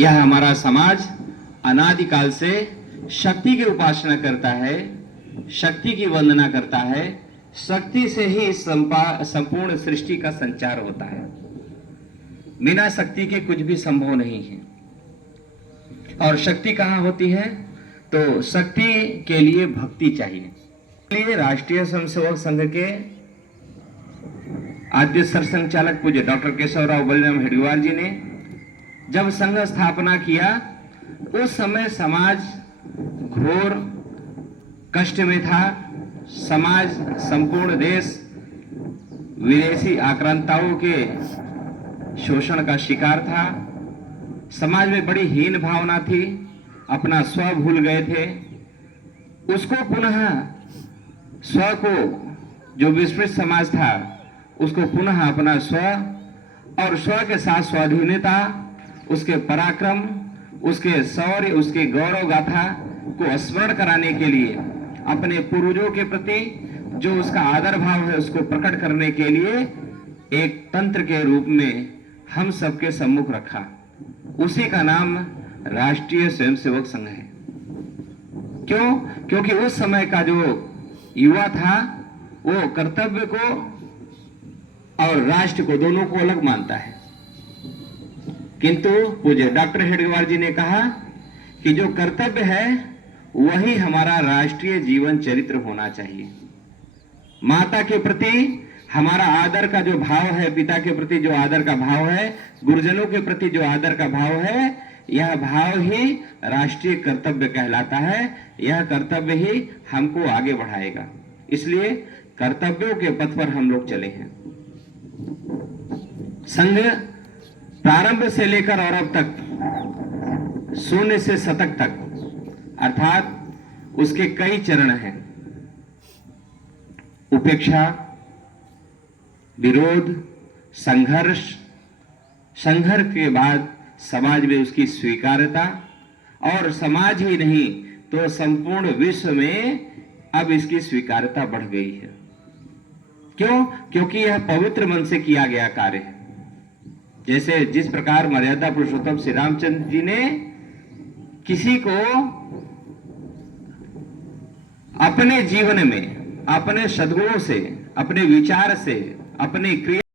यह हमारा समाज अनादिकाल से शक्ति की उपासना करता है, शक्ति की वंदना करता है। शक्ति से ही संपूर्ण सृष्टि का संचार होता है। बिना शक्ति के कुछ भी संभव नहीं है। और शक्ति कहाँ होती है? तो शक्ति के लिए भक्ति चाहिए। इसलिए राष्ट्रीय स्वयंसेवक संघ के आद्य सरसंघचालक पूज्य डॉक्टर केशवराव बलिराम हेडगेवार जी ने जब संघ स्थापना किया, उस समय समाज घोर कष्ट में था। समाज, संपूर्ण देश विदेशी आक्रांताओं के शोषण का शिकार था। समाज में बड़ी हीन भावना थी, अपना स्व भूल गए थे। उसको पुनः स्व को, जो विस्मृत समाज था, उसको पुनः अपना स्व और स्व के साथ स्वाधीनता, उसके पराक्रम, उसके शौर्य, उसके गौरव गाथा को स्मरण कराने के लिए, अपने पूर्वजों के प्रति जो उसका आदर भाव है उसको प्रकट करने के लिए एक तंत्र के रूप में हम सबके सम्मुख रखा। उसी का नाम राष्ट्रीय स्वयंसेवक संघ है। क्यों? क्योंकि उस समय का जो युवा था वो कर्तव्य को और राष्ट्र को, दोनों को अलग मानता है। किंतु पूज्य डॉक्टर हेडगेवार जी ने कहा कि जो कर्तव्य है वही हमारा राष्ट्रीय जीवन चरित्र होना चाहिए। माता के प्रति हमारा आदर का जो भाव है, पिता के प्रति जो आदर का भाव है, गुरुजनों के प्रति जो आदर का भाव है, यह भाव ही राष्ट्रीय कर्तव्य कहलाता है। यह कर्तव्य ही हमको आगे बढ़ाएगा। इसलिए कर्तव्यों के पथ पर हम लोग चले हैं। संघ प्रारंभ से लेकर और अब तक, शून्य से शतक तक, अर्थात उसके कई चरण हैं। उपेक्षा, विरोध, संघर्ष, संघर्ष के बाद समाज में उसकी स्वीकार्यता, और समाज ही नहीं तो संपूर्ण विश्व में अब इसकी स्वीकार्यता बढ़ गई है। क्यों? क्योंकि यह पवित्र मन से किया गया कार्य है। जैसे जिस प्रकार मर्यादा पुरुषोत्तम श्री रामचंद्र जी ने किसी को अपने जीवन में, अपने सद्गुणों से, अपने विचार से, अपने क्रिया